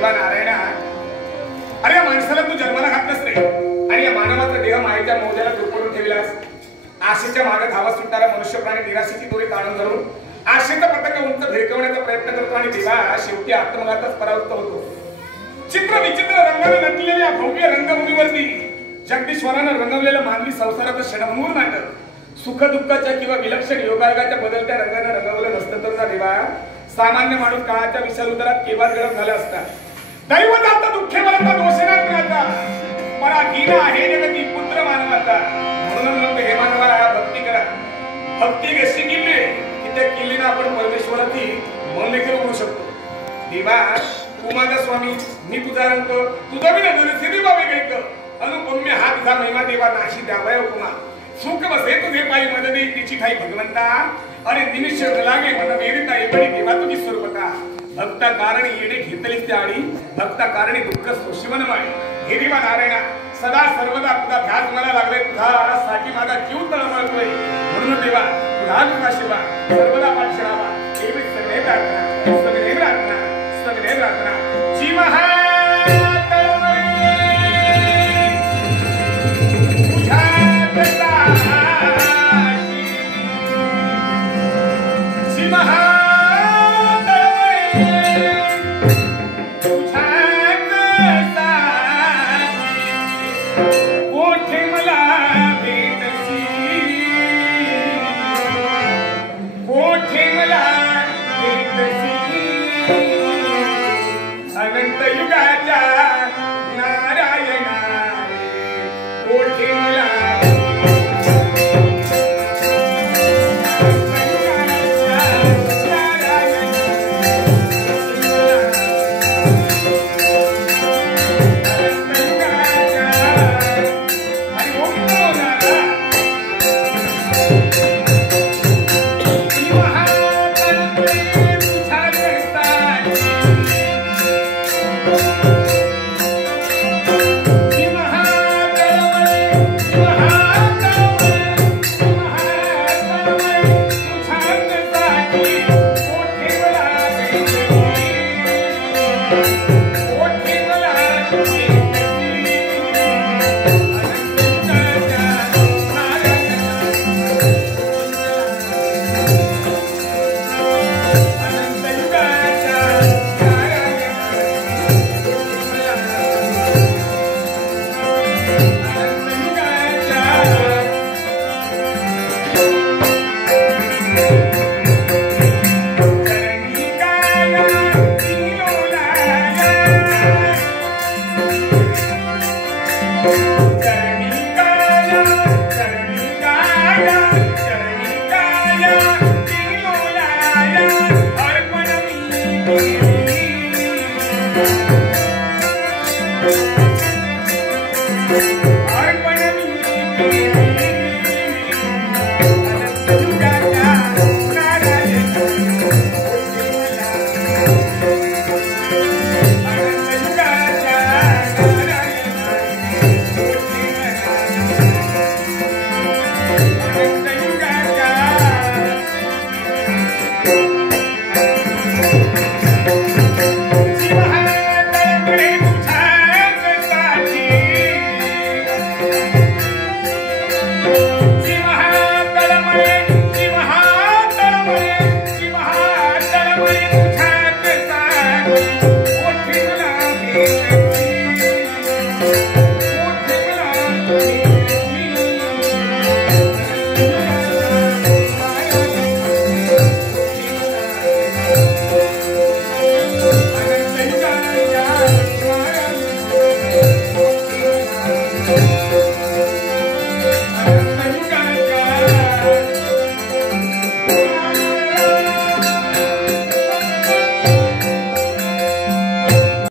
देवा नारायणा, अरे या माणसाला तू जन्माला घातलंस रे आणि या मानवाचा देह मायेच्या मोजाला दुर्पडून ठेवलास. आशेच्या मागे धावत सुटणारा मनुष्य प्राणी निराशेची दोरी ताणून धरून आशेचा पताका उंच भिरकवण्याचा प्रयत्न करतो आणि देवा शेवटी आत्मघातच परावृत्त होतो. चित्र विचित्र रंगाने नटलेल्या भव्य रंगभूमीवरती जगदीश्वरानं रंगवलेलं मानवी संसाराचं क्षणभंगूर नाटक सुख दुःखाच्या किंवा विलक्षण योगायोगाच्या बदलत्या रंगाने रंगवलं नसतं तर ना देवा, सामान्य माणूस काळाच्या विषार उदरात केव्हाच गळत झाला असता. दैव जात दुःखे मरता दोषेना कुणाचा, पराधीन आहे जगती पुत्र मानवाचा. म्हणून म्हणतो हे मानवा भक्ती करा. भक्ती कशी केली की त्या केलीनं आपण परमेश्वराची मन देखील होऊ शकतो. देवा तू माझा स्वामी, मी तुझा रंग, तुझा मी नजर सिरी बावे गैक अनुपम्य हा तुझा महिमा देवा नाशी द्यावया उपमा. सुख बसे तुझे पायी मदती तिची ठाई भगवंता, अरे निमिष लागे मन वेरिता एवढी देवा तुझी स्वरूपता. भक्ता कारणी येणे घेतलीस त्या आडी, भक्ता कारणी दुःख सोशिवन माळी. हे देवा नारायणा, सदा सर्वदा तुझा ध्यास मला लागलाय, तुझा साठी माझा जीव तळमळतोय. म्हणून देवा तुझा तुझा शिवा सर्वदा पाठ शिरावा. एवढी सगळे प्रार्थना, सगळे प्रार्थना, सगळे प्रार्थना. जीव हा Thank you.